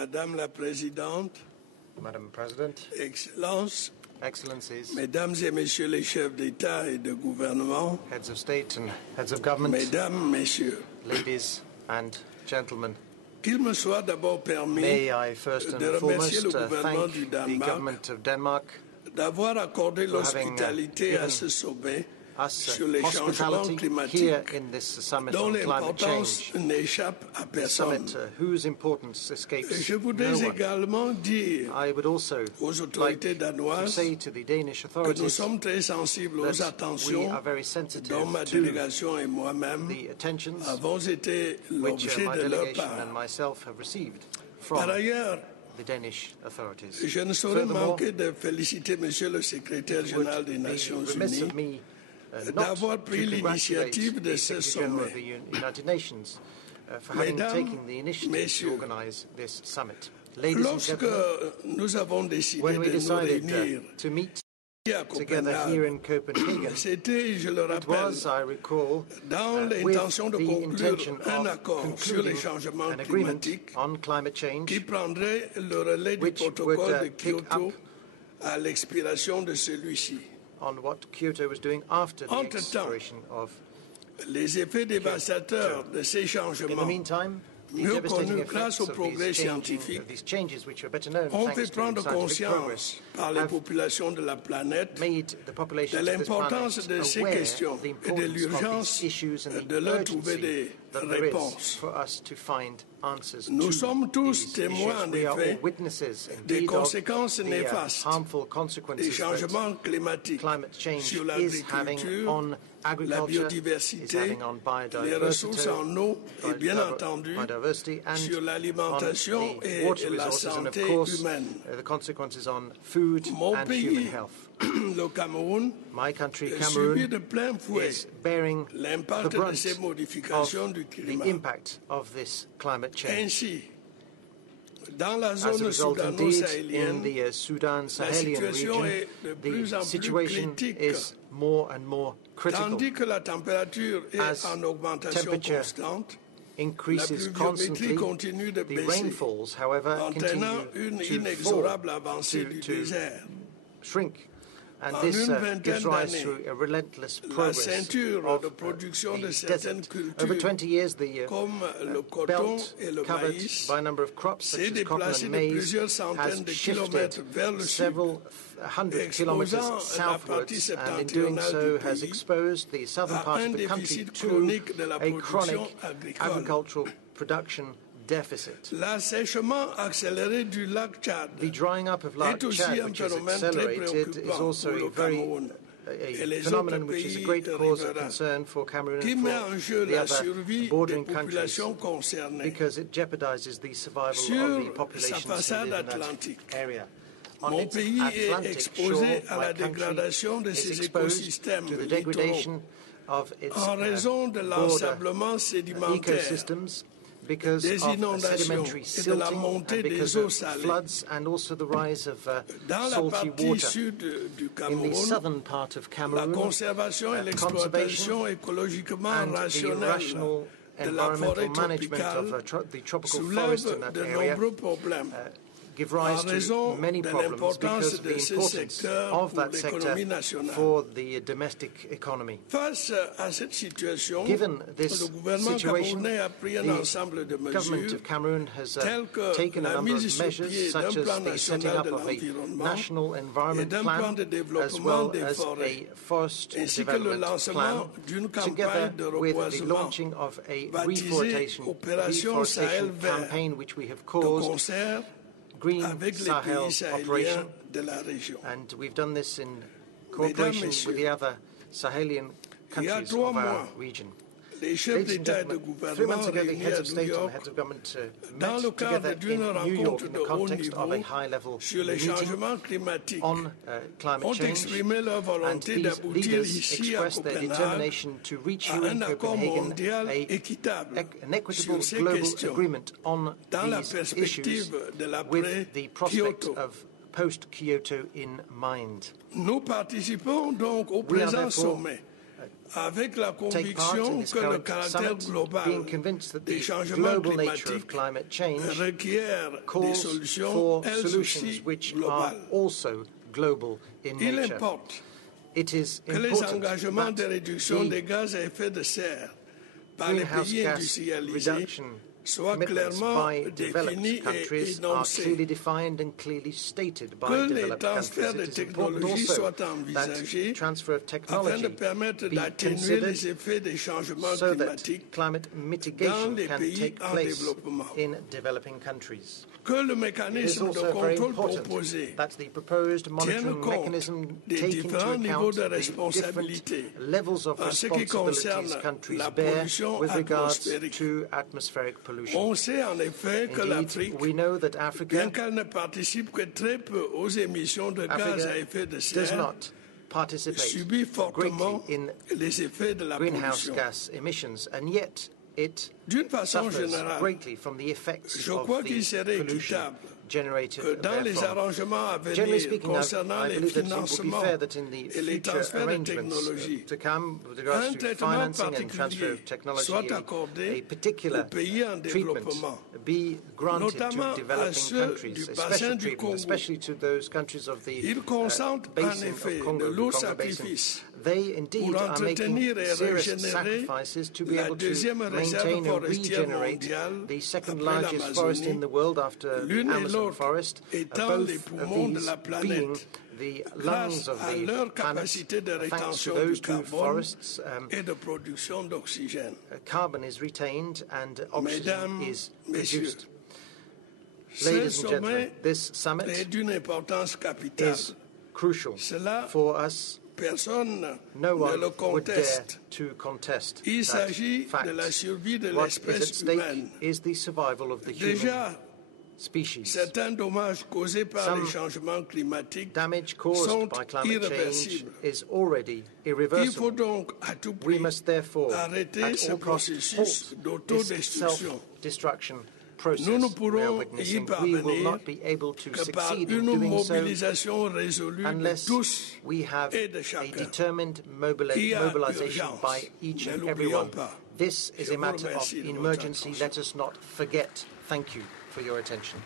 Madame la Présidente, Madam President, Excellences, Excellencies, Mesdames et Messieurs les chefs d'État et de gouvernement, Heads of State and Heads of Government, Mesdames, Messieurs, ladies and gentlemen, qu'il me soit d'abord permis may I first de and remercier foremost le gouvernement thank du the Danemark government of Denmark d'avoir accordé for having l'hospitalité à given ce sommet us sur les changements hospitality climatiques, here in this summit dont on climate l'importance change, n'échappe à a personne. summit whose importance escapes Je no voudrais one. également dire I would also aux like autorités to danoises say to the Danish que nous authorities sommes très sensibles aux that we attentions are very dont sensitive ma to délégation et moi-même the attentions avons été which l'objet my de leur delegation part. and myself have received Par from ailleurs, the Danish authorities. je ne saurais Furthermore, manquer de féliciter Monsieur le secrétaire it would général des be Nations remiss Unies of me not d'avoir to pris congratulate l'initiative de the ce Secretary General of sommet. the United Nations for having Mesdames, taken the initiative Messieurs, to organize this summit. Ladies and Lorsque gentlemen, nous avons décidé when we de nous decided réunir to meet à together here in Copenhague, Copenhagen, c'était, je le it rappelle, was, I recall, dans with l'intention de the conclure intention un of accord sur les concluding changements an agreement climatiques on climate change, qui prendrait le relais du which would protocole de pick Kyoto up à l'expiration de celui-ci. on what Kyoto was doing after the Entre-temps, expiration of. Les effets dévastateurs de ces In the changements, meantime, the mieux devastating connus effects grâce au of progrès these scientifique, changes, which are better known ont thanks fait to prendre scientific progress, conscience par les have populations de la planète made the population de of this l'importance planet de ces aware questions of the et de importance of l'urgence these issues and de the leur trouver urgency des that there is réponses. for us to find answers Nous to sommes tous these témoins, issues. en We are effet, all witnesses des indeed conséquences of the néfastes harmful des consequences that changements climatiques climate change sur is having l'agriculture, on la agriculture, is biodiversité, having on les ressources en eau et bien entendu biodiversity, and sur on l'alimentation the et water la resources, and of santé course humaine. the consequences on food Mon and human pays, health. le Cameroun, My country, subit Cameroon, de plein fouet is bearing the l'impact de brunt ces of modifications du the climat. impact of this climate change. Ainsi, dans la As a zone result, indeed, in soudano-sahélienne, the Sudan-Sahelian situation region, est de plus en the plus situation critique, is more and more critical. tandis que la température est As en augmentation temperature constante. La increases pluviométrie constantly. continue de The baisser, rainfalls, however, entraînant une continue to inexorable fall, avancée du to désert. shrink. And En this une vingtaine gives rise d'années, to a relentless la progress ceinture of de production de the certaines desert. Over cultures, 20 years, the comme le coton belt et le covered maïs, by a number of crops such s'est as cotton déplacé and de maize plusieurs centaines has de shifted kilomètres vers le sud, several hundred kilometers exposant la partie southwards, and in doing septentrionale so du has pays exposed the southern à part un of the country déficit to chronique de la a production chronic agricole. agricultural production deficit. L'assèchement accéléré du lac Tchad The drying up of Lake est aussi Chad, un which has phénomène très accelerated, is préoccupant also pour le a very Cameroun et a les phenomenon autres which is a pays great cause of riverains, concern for Cameroon qui and met en jeu for the la other survie des bordering countries, populations concernées. because it jeopardizes the survival Sur of the sa populations who façade live in that atlantique, area. On mon its pays est Atlantic exposé shore, à la my country dégradation de is ses exposed écosystèmes to the littoraux degradation of its en raison de border l'ensablement sédimentaire, ecosystems, because des of inondations sedimentary et de la silting, montée and because des eaux of salées. floods, and also the rise of Dans la salty partie water. sud du In the Cameroun, southern part of la Cameroon, conservation et l'exploitation écologiquement and the rationnelle rational de la forêt environmental management tropicale of the tropical forest in soulève that de area nombreux problèmes give en rise raison to many de problems l'importance because of de the ce importance secteur of pour that sector l'économie nationale. for the domestic economy. Face à cette situation, Given this le gouvernement situation, camerounais a pris un ensemble de the government mesures of Cameroon has telles que taken a la number mise of sur measures, pied such d'un as plan the setting national up de of a l'environnement national et environment d'un plan plan, de as développement well des as forêts, a forest ainsi que le development lancement plan, d'une together campagne de with the reboisement launching of a baptisée Opération Sahel reforestation Vert, campaign, which we have de called concert Green avec les Sahel pays sahéliens Operation, de la région. and we've done this in cooperation Mesdames, with the other Sahelian il y a countries 3 of our mois, region. les chefs Ladies and d'État et de gentlemen, 3 gouvernement months ago, the réunis heads à of New state and York heads of government dans met le cadre together d'une in New York rencontre in de the haut context of a niveau high-level sur les meeting changements climatiques on ont climate change, exprimé leur and volonté these d'aboutir leaders ici à expressed their Copenhague determination to reach à you un in accord Copenhagen mondial équitable an equitable sur ces global questions agreement on dans la these perspective issues de with the prospect l'après-Kyoto. of post-Kyoto in mind. Nous participons donc au We are présent therefore sommet avec la take part in conviction this que le current caractère summit, global being convinced that des the changements global nature of climatiques climate change requiert des calls solutions, for elles solutions aussi which are globales. also global in Il nature. importe It is que les important engagements de that réduction des the gaz à effet de serre par les greenhouse pays gas industrialisés reduction soient commitments clairement by developed définis et countries are énoncés. clearly defined and clearly stated by Que les developed countries. transferts de It is important technologie also soient that envisagés transfer of afin technology de permettre be d'atténuer considered les effets des changements so that climatiques climate dans mitigation les can pays take en place développement. in developing countries. Que le It is mécanisme de also very contrôle important proposé that the proposed tienne monitoring compte mechanism des take into différents niveaux account de the different responsabilité levels of en ce qui responsibilities concerne countries la bear pollution with regards atmosphérique. to atmospheric pollution. On sait en effet que Indeed, l'Afrique, we know that bien Africa qu'elle ne participe que très peu aux émissions de gaz à effet de does serre, not participate subit fortement greatly in les effets de la greenhouse pollution. gas emissions, and yet it D'une façon suffers générale, greatly from the effects je of crois qu'il the serait pollution équitable generated que dans les therefrom. arrangements à Generally venir speaking, concernant I les believe that it would be financements fair that in the et les future transferts de arrangements technologie, to come with un regards to traitement financing and transfer particulier of technology, soit accordé a particular aux pays en treatment développement, be granted notamment to à developing ceux countries, du a bassin special du treatment, Congo. especially to those countries of the Ils consentent en basin effet of Congo, de the lourds Congo basin. sacrifices They indeed pour are making entretenir et serious régénérer sacrifices to be la able to deuxième réserve maintain and forestière regenerate mondiale the second après largest forest in l'Amazonie, the world after the l'une et Amazon l'autre forest, étant les both poumons of de these la being planète, the grâce lungs of à the leur planet. capacité de Thanks to rétention those du two carbone forests, et de production d'oxygène. carbon is retained and oxygen Mesdames, is Messieurs, produced. ce Ladies and gentlemen, sommet this summit est d'une importance capitale. is crucial Cela, for us. personne No ne le one would dare conteste. to contest Il that s'agit fact. de la survie de What is at l'espèce stake humaine. is the survival of the human Déjà, species. certains dommages causés par Some les changements climatiques damage caused sont by climate change irréversibles. is already Il faut irreversible. donc à tout We prix must therefore, arrêter at ce all costs, processus halt this d'autodestruction. self-destruction Nous ne process we are pourrons y witnessing. We will parvenir not be able to que par succeed in une doing so mobilisation résolue de unless tous we have et de a chacun. determined Il y a mobilization urgence. by each Ne and l'oublions everyone. pas. This is Je a vous matter of remercie de votre emergency. attention. Let us not forget. Thank you for your attention.